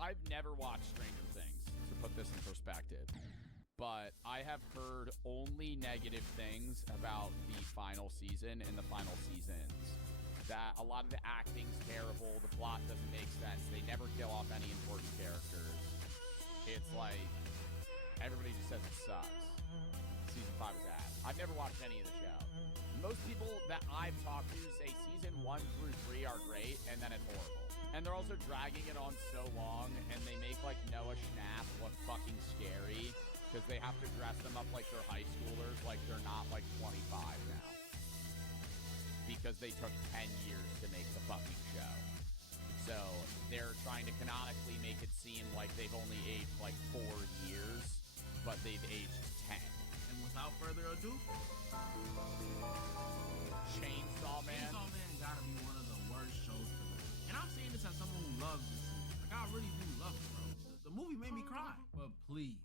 I've never watched Stranger Things, to put this in perspective, but I have heard only negative things about the final season and the final seasons. That a lot of the acting's terrible, the plot doesn't make sense, they never kill off any important characters. It's like, everybody just says it sucks. Season 5 is ass. I've never watched any of the show. Most people that I've talked to say season 1 through 3 are great, and then it's horrible. And they're also dragging it on so long, and they make, like, Noah Schnapp look fucking scary, because they have to dress them up like they're high schoolers, like they're not, like, 25 now. Because they took 10 years to make the fucking show. So, they're trying to canonically make it seem like they've only aged, like, 4 years, but they've aged 10. And without further ado, Chainsaw Man. Chainsaw Man gotta be one of the worst shows to me. And I'm saying this as someone who loves this series. Like, I really do love it, bro. The movie made me cry. But please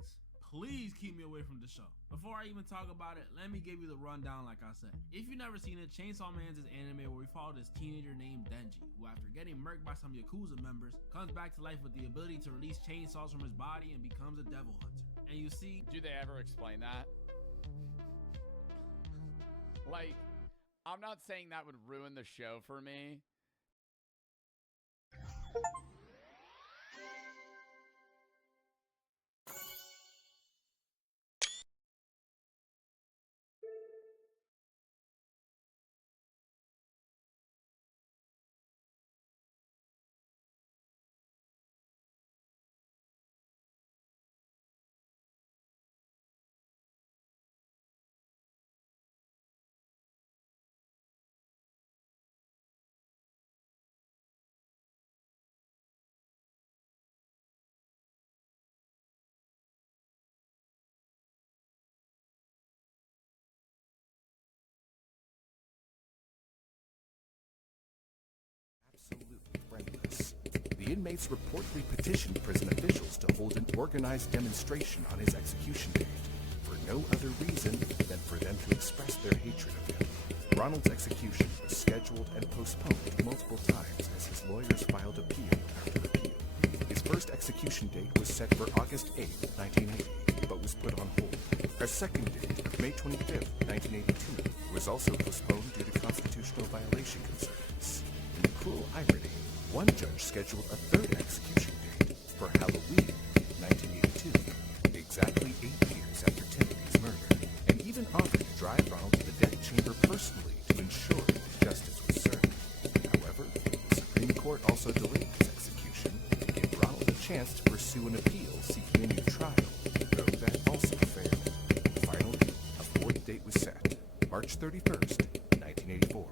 keep me away from the show. Before I even talk about it, let me give you the rundown like I said. If you've never seen it, Chainsaw Man's is anime where we follow this teenager named Denji, who after getting murked by some Yakuza members, comes back to life with the ability to release chainsaws from his body and becomes a devil hunter. And you see... Do they ever explain that? Like, I'm not saying that would ruin the show for me. Absolutely friendless. The inmates reportedly petitioned prison officials to hold an organized demonstration on his execution date, for no other reason than for them to express their hatred of him. Ronald's execution was scheduled and postponed multiple times as his lawyers filed appeal after appeal. His first execution date was set for August 8, 1980, but was put on hold. A second date of May 25, 1982, was also postponed due to constitutional violation concerns. In cruel irony, one judge scheduled a third execution date for Halloween 1982, exactly 8 years after Timothy's murder, and even offered to drive Ronald to the death chamber personally to ensure justice was served. However, the Supreme Court also delayed his execution to give Ronald a chance to pursue an appeal seeking a new trial, though that also failed. Finally, a fourth date was set, March 31st, 1984.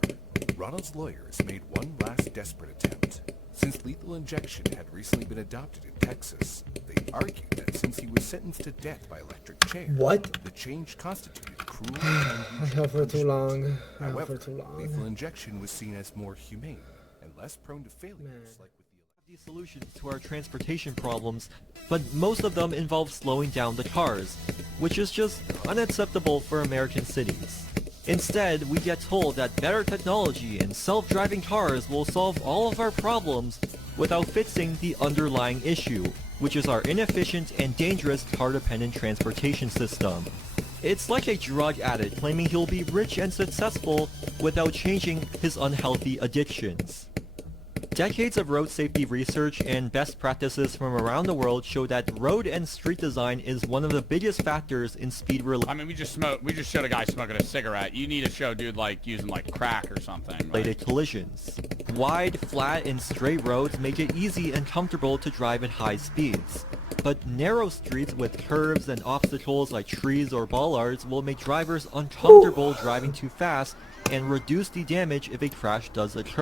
Ronald's lawyers made one last desperate attempt. Since lethal injection had recently been adopted in Texas, they argued that since he was sentenced to death by electric chair, the change constituted cruel and unusual for too long. However, For too long. lethal injection was seen as more humane and less prone to failures, like with the These solutions to our transportation problems, but most of them involve slowing down the cars, which is just unacceptable for American cities. Instead, we get told that better technology and self-driving cars will solve all of our problems without fixing the underlying issue, which is our inefficient and dangerous car-dependent transportation system. It's like a drug addict claiming he'll be rich and successful without changing his unhealthy addictions. Decades of road safety research and best practices from around the world show that road and street design is one of the biggest factors in speed related. I mean, we just showed a guy smoking a cigarette. You need to show dude like using like crack or something. Right? Collisions. Wide, flat, and straight roads make it easy and comfortable to drive at high speeds. But narrow streets with curves and obstacles like trees or bollards will make drivers uncomfortable driving too fast and reduce the damage if a crash does occur.